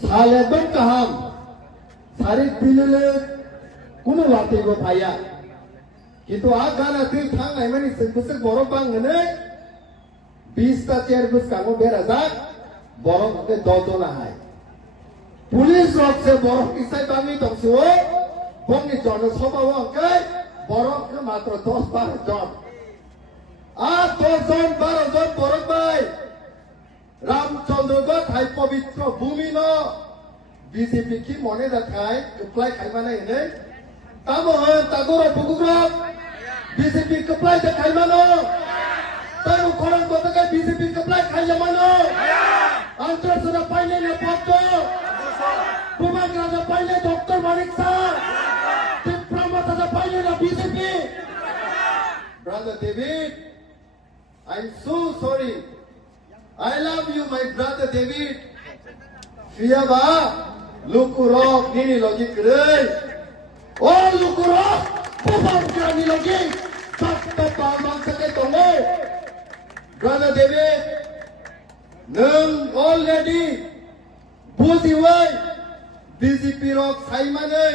सालेदन kaham sari pilele kuno wate go phaya কিন্তু আগানা তুই থাং আইমানি সবসে বড় বাং হনে 20 টা চেয়ার বুস কামো বেরা যাক বড় কে দদনা হাই পুলিশ রকসে বড় কিসাই বামি দংসো বংনি জনসভাও অঙ্কে বড় কে মাত্র 10-12 জন আর 10 জন 12 জন বড় ভাই রামচন্দ্রগড় থাই পবিত্র ভূমি ন বিজেপি কি মনে রাখায় প্লাই খাইমানে হনে তামো তাগোর বুগুগ্রব বিজেপি কপ্লাই তে খাইমানো তারু খরং গতকে বিজেপি কপ্লাই খাইয়ামানো আন্তর্জাতিক পাইলে না পদ্ম কুমাগ্রাজা পাইলে ডক্টর মানিক স্যার ত্রিপুরামাতা পাইলে না BJP brother David I am so sorry I love you my brother David Fiaba lukurok nini logi krei oh lukurok pupam krani logi sakta pamang sake tongo brother David nung already buziwai BJP rok saimane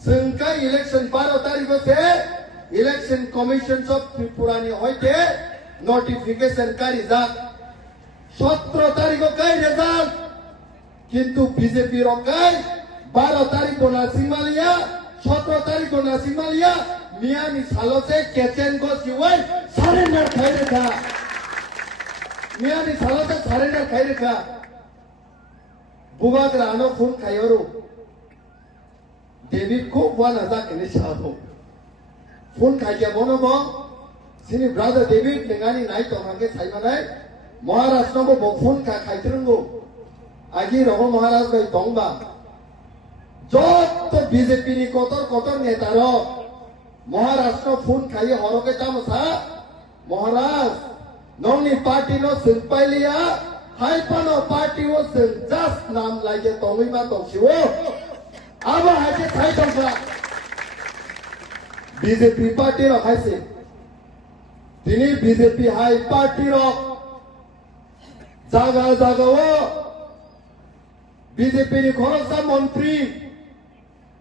sengkai election 12 tarikh se election commission of Tripura ni hoite notification kari jak 17 तारीख को कई result किंतु BJP रोकाई 12 तारीख को नासिमालिया 17 तारीख को नासिमालिया मियानी सालों से कैचेन को सिवाय सरेंडर खाई रखा मियानी सालों से सरेंडर खाई रखा बुबाक रानो खून खायोरो डेविड को वन आजा के चाहो खून खाई क्या बोनो बो सिनी ब्रदर डेविड लेंगानी नाइट तो हमके साइमनाई महाराष्ट्र को बफून का खाइत्रंगो आगे रहो महाराष्ट्र को दोंबा जो तो बीजेपी नि कोतर नेता रो महाराष्ट्र फून खाइए हरो के दाम सा महाराष्ट्र नौनी पार्टी नो सिंपाई लिया हाइपनो पार्टी वो सिंजास नाम लाइए तोमी मा तोशिवो अब हाइके खाई दोंगा बीजेपी पार्टी रो खाइसे दिनी बीजेपी हाई पार्टी रो जागा जागाओ बीजेपी नि खरसा मंत्री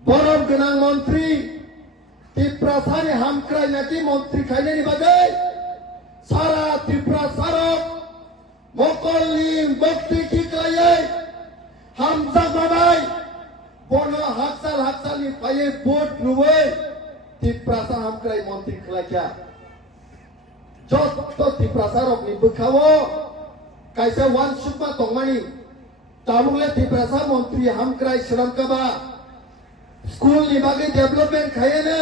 बरम गनां मंत्री त्रिपुरा सानि हामक्राय नाकि मंत्री खाइनायनि बागै सारा त्रिपुरा सारक मकलनि बक्ति खिख्लायै हामजामाबाय बनो हाकसालनि फायै भोट रुवै त्रिपुरा सा हामक्राय मंत्री खलायखा जत त्रिपुरा सारकनि बोखावो कैसे वन सुपा तोंगमानी तामुले त्रिपुरा मंत्री हामक्राय श्रमकबा स्कूल नि बागै डेवलपमेंट खायेनो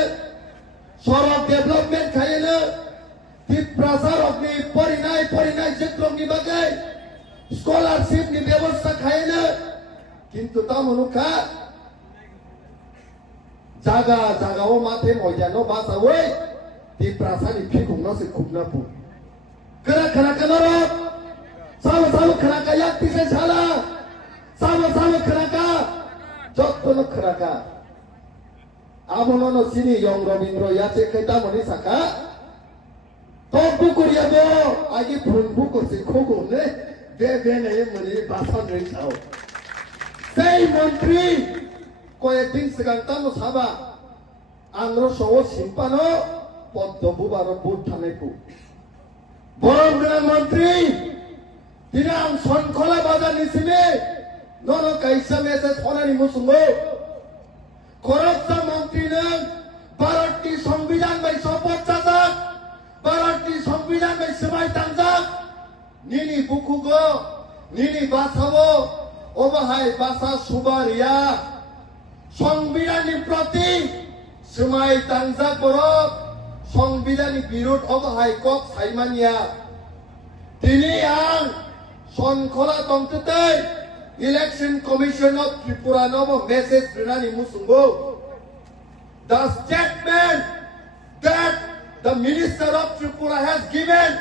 सड़क डेवलपमेंट खायेनो त्रिपुरा रकनि परिनाय जिक्रमनि बागै स्कॉलरशिप नि व्यवस्था खायेनो किंतु तामुनुखा जागा जागाओ माथे मयजानो बासावै त्रिपुरा नि फिकुंनो से खुबना पु करा खरा कनरो सालो खराका yak tise sala सालो खराका जत्तनो खराका abono sini yong robindro yache keta moni saka tobu kuriya do agi phunbu ko se khogo ne de ne moni basan rei sao sei মন্ত্রী কয়েকদিন সিগাং তানো সাবা আন্দ্র সও সিম্পানো পদ্মবু বারো বুট থামেকু বরং মন্ত্রী दिनां सनखला बाजार निसिमे ननो काइसा मेसे सोनानि मुसुंगो खरबसा मंत्री नों भारतनि संविधान बाय शपथ जाजाक भारतनि संविधान बाय समाय तांजाक निनि बुकुगो निनि बासावो ओबाहाय बासा सुबारिया संविधाननि प्रति समाय तांजाक बरक संविधाननि बिरोध ओबाहाय कक साइमानिया दिनै आं Sonkola tongtutay Election Commission of Tripura Novo message Renani Musungo. The statement that the Minister of Tripura has given,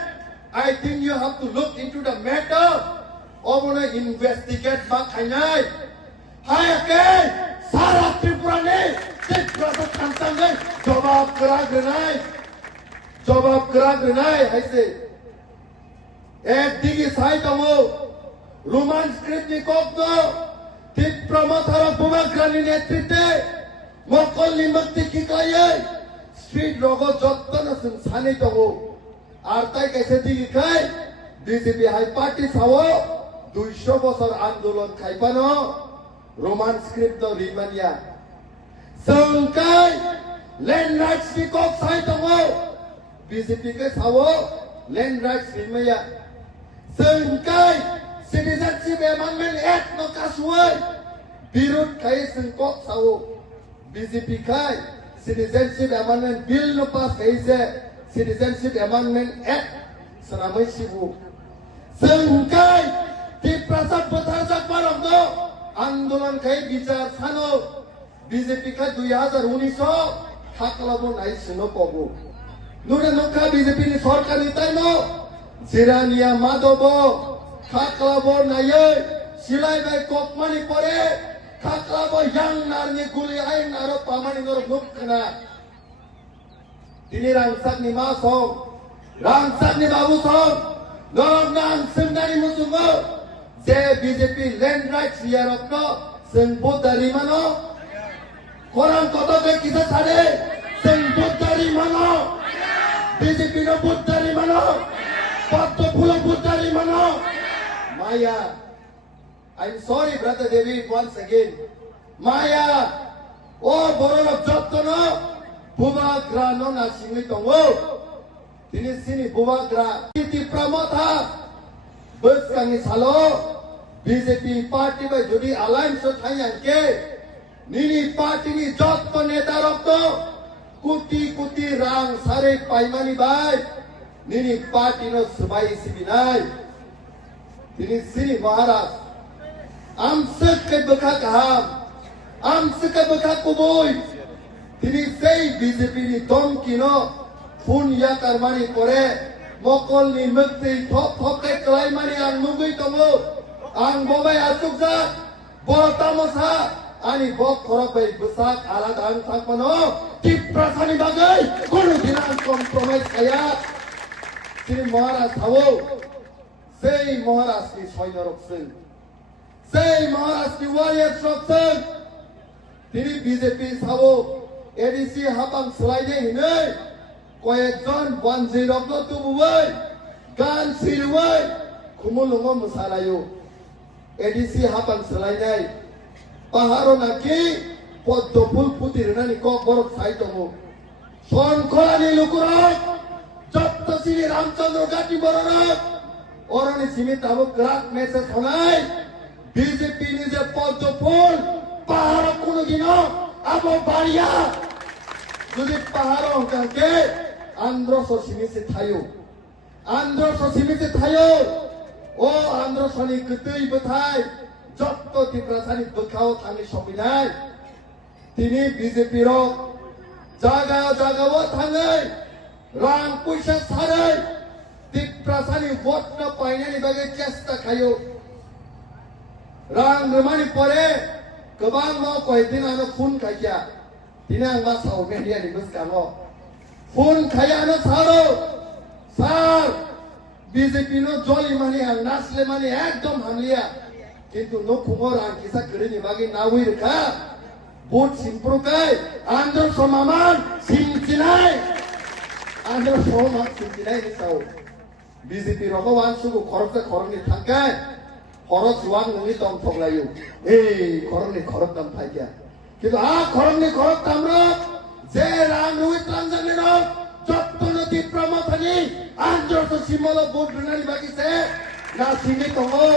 I think you have to look into the matter. Obona investigate Bakhainai. Hai again, Sara Tripura ne, Tripura to Kantang jawab kera grenai, I say. एक दिगी site हो Roman script निकोप दो Tipramatara Bumagrani Netrite, Mokoli Makti Kikaye, Street Rogo Jottanas and Sani Togo, Artai Kaseti Kai, BJP High Party Sawo, Duishobos or Andolon Kaipano, Roman script of Rimania. Sangkai, Land Rights Nikok Sai Togo, BJP Ke Sawo, Land Rights Rimaya. Sangkai, Citizenship Amendment Act no kasway. Birut kai sengkok sawo. BJP kai Citizenship Amendment Bill no pass kai se Citizenship Amendment Act seramai sibu. Sangkai di prasad betarjak barang no Andolan kai bicar sano BJP kai 2019 haklabon ai seno kobo. Nura nokha BJP ni sarkar nitai no Zirania Madobo Kaklabo naye silai bai kokmani pore Kaklabo yang narni guli ain naro pamani noro nukkana Dini rangsak ni masong rangsak ni babu song norong nang sendani musungo je BJP land rights yarokno sembut dari mano korang koto ke kita sare sembut dari mano BJP no but dari mano Patto pulang but dari mano Maya, I'm sorry, Brother David, once again. Maya, oh, Borolok Jottono, Bubagra no Nashimi Tongo. Dini sini Bubagra. Titi Pramotha, Bus Kangi Salo, BJP party by Jodi Alliance Thayanke, Nini party ni Jotto Netarokto, Kuti Rang Sare Paimani Bai, Nini party no Subai Sibinai. Ini sini Maharaj, amsek ke bekak ham, amsek ke bekak kuboy. Ini sei BJP ni dom kino, phun ya karmani pore, mokol ni mukti thop ke kelai mani ang nungui tomo, ang bobai asuk sa, boratamosa, ani bok korok bay besak alat ang sakmano, kiprasani bagai, kono dinang kompromis kaya, sini Maharaj tahu. Say Maharaj ki Soinorok Singh. Say Maharaj ki Warrior Shok Singh. Tini BJP Sabo ADC Hapang Slide Hine. Koyekjon 10 no Tubuway. Gan Sirway. Kumulungo Musalayo. ADC Hapang Slide. Paharo Naki. Podopul Putirani Kok Borok Saitomo. Son Kolani Lukurok. Jotto Sini Ramchandra Gati Borok. Orang ini sini tahu gerak message honai BJP ini je podopol paharo kuno gino abo baria jadi paharo kake andro so sini se thayo oh andro soni ketui betai jotto diprasani bekau thani sopinai tini BJP ro jaga wo thangai rang puisa sarai Dik prasani vote na paine ni bagai chesta kayo. Rang remani pore kebang mau koi tina no phun kaya. Tina angga sao media ni bus kamo. Phun kaya no saro. Sar BJP no joli mani ang nasle mani ekdom hamlia. Kintu no kumor ang kisa kere ni bagai nawir ka. Vote simpro kai. Andor somaman simcinai. Andor somaman simcinai ni sao. BJP rogo wan sugu korokta koroni thangkai korok juang nungi tong thok layu koroni korok tam thaikia kintu koroni korok tamro je rang nungi tranjani ro jotto noti pramathani anjor to simolo bot runani baki se na sini tongo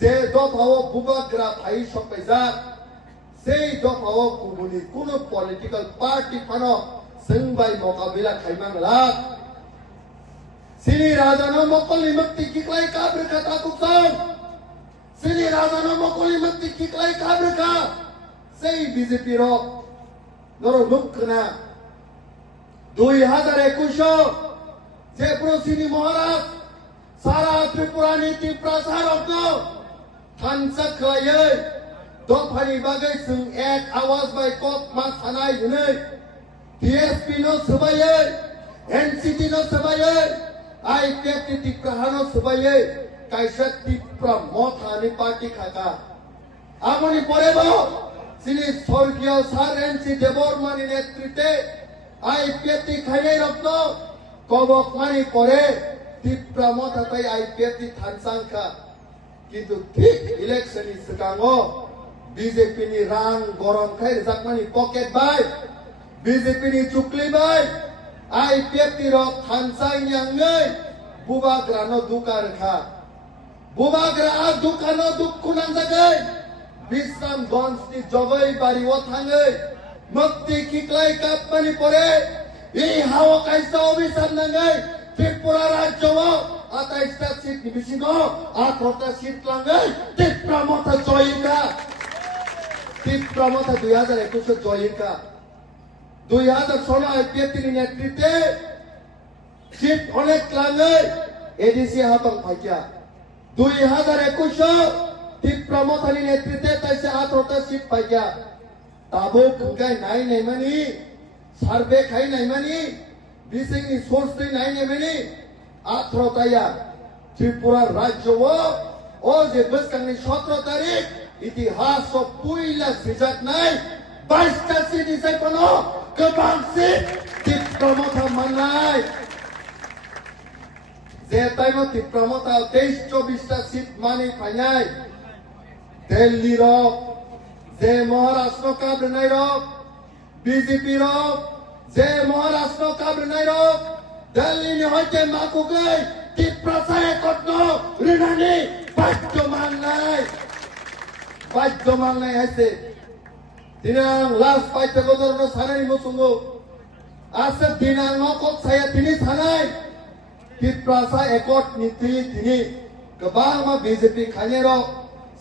je do bhawo bubagra thai sokpaisa sei do bhawo kubuni kuno political party phano sengbai mokabila khaimang la Sini Rajano Mokoli Makti Kiklai Kabrika Takuksam Sini Rajano Mokoli Makti Kiklai Kabrika Sei BJP Ro Noro Nukkana 2021 Jepro Sini Maharaj Sara Tripurani Tiprasar Okno Thansak Klayay Dophani Bagai Sung Ek Awas Bai Kok Mas Hanai Gunay DSP no Sabayay NCT no Sabayay I kept it Tiprahano Sabayay kaisa tipra mothani party khaka amoni porebo sini sorgio sarensi debormani netrite ai peti khainai rokno kobok mani pore tipra mothatai ai peti thansangkha কিন্তু ঠিক ইলেকশননি সিগাङो BJP नि रां गरम खाय जाकमानि pocket bye BJP नि चुक्ली bye आई पेपि रक Kansai न्यांगै बुबाग्रानो दुकारखा बुबाग्रा दुकानो दुखुनां जागै बिश्राम गन्सनि जगै बारिओ थाङै मक्ति खिक्लाय कापमानि परे इ हाव कायसा अभिशाप नाङै त्रिपुरा राज्यआव 28টা সিট নিবিসিগো 18টা সিট লাঙ্গै ত্রিপুরা মথা জয়িকা ত্রিপুরা মথা 2021 জয়িকা 2016 আইপিএফটির নেতৃত্বে সিট অনেক লাঙ্গै এডিসি হাবাং ফাইকিয়া 2021 ত্রিপুরা মথানি নেতৃত্বে তাইসে 18টা সিট পাইকিয়া তাবো খুঙ্গাই নাই নাইমানি সার্ভে খাই নাইমানি বিসিংনি সোর্স তৈ নাই নাইমানি 18টায়া ত্রিপুরা রাজ্য ও যে বসকাংনি 17 তারিখ ইতিহাস পুইলা সিজাক নাই 22টা সিট ইসাই কোনো গোबां সিট ত্রিপুরা মথা মাননাय যে টাইম ত্রিপুরা মথা 23-24টা সিট মানি ফাইনাই দিল্লি রক যে মহারাষ্ট্র কাবরনাই রক বিজেপি রক যে মহারাষ্ট্র কাবরনাই রক Delhi ni hoite makugai Tripura সায় কটনো রিনানি বাদ্য মাননাই আছে দিনাং লাস্ট পাইতে গদরনো সানানি মসুঙ্গো আছে দিনাং নকত সায়া তিনি সানাই ত্রিপুরা সায় একট নীতি তিনি গোबां मा বিজেপি খাইনেরক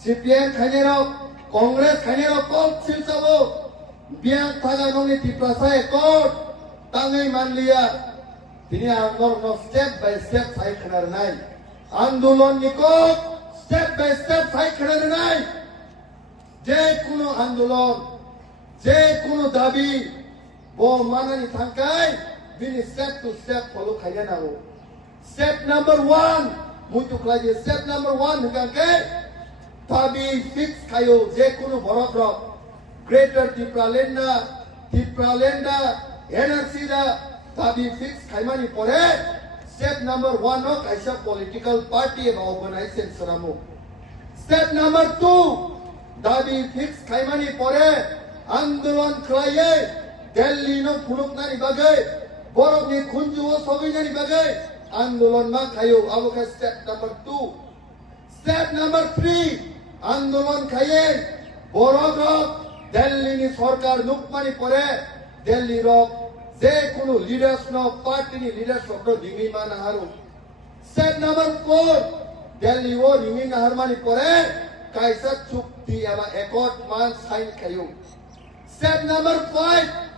সিপিএম খাইনেরক কংগ্রেস খাইনেরক কল সিলসাবো বিয়াং থাগাননি ত্রিপুরা সায় একট তাঙै মানলিয়া তিনি আন্দোলন স্টেপ বাই স্টেপ সাইখানার নাই আন্দোলন নিকো স্টেপ বাই স্টেপ সাইখানার নাই যে কোনো আন্দোলন যে কোনো দাবি ও মানানি থাকাই বিনি স্টেপ টু স্টেপ ফলো খাইয়া নাও স্টেপ নাম্বার 1 মুতুকলাজি স্টেপ নাম্বার 1 হগাকে দাবি ফিক্স খায়ো যে কোনো বড় গ্রেটার ত্রিপুরাল্যান্ড এনআরসি দা দাবি ফিক্স খাইমানি পরে স্টেপ নাম্বার 1 ও কাইসা পলিটিক্যাল পার্টি এবং অর্গানাইজেশন সরামো স্টেপ নাম্বার 2 দাবি ফিক্স খাইমানি পরে আন্দোলন খাইয়ে দিল্লি নো ফুলুকনানি বাগে বরফনি খুঞ্জুও সগৈনানি বাগে আন্দোলন মা খাইও আবকা স্টেপ নাম্বার 2 স্টেপ নাম্বার 3 আন্দোলন খাইয়ে বরফ দিল্লি নি সরকার নুকমানি পরে দিল্লি রক যে কোনো লিডার্স ন পার্টি নি লিডার্স অফ দিমি মানা হারু স্টেপ নাম্বার 4 দিল্লি ও দিমি না হারমানি পরে কাইসা চুক্তি এবা একট মান সাইন খাইও স্টেপ নাম্বার 5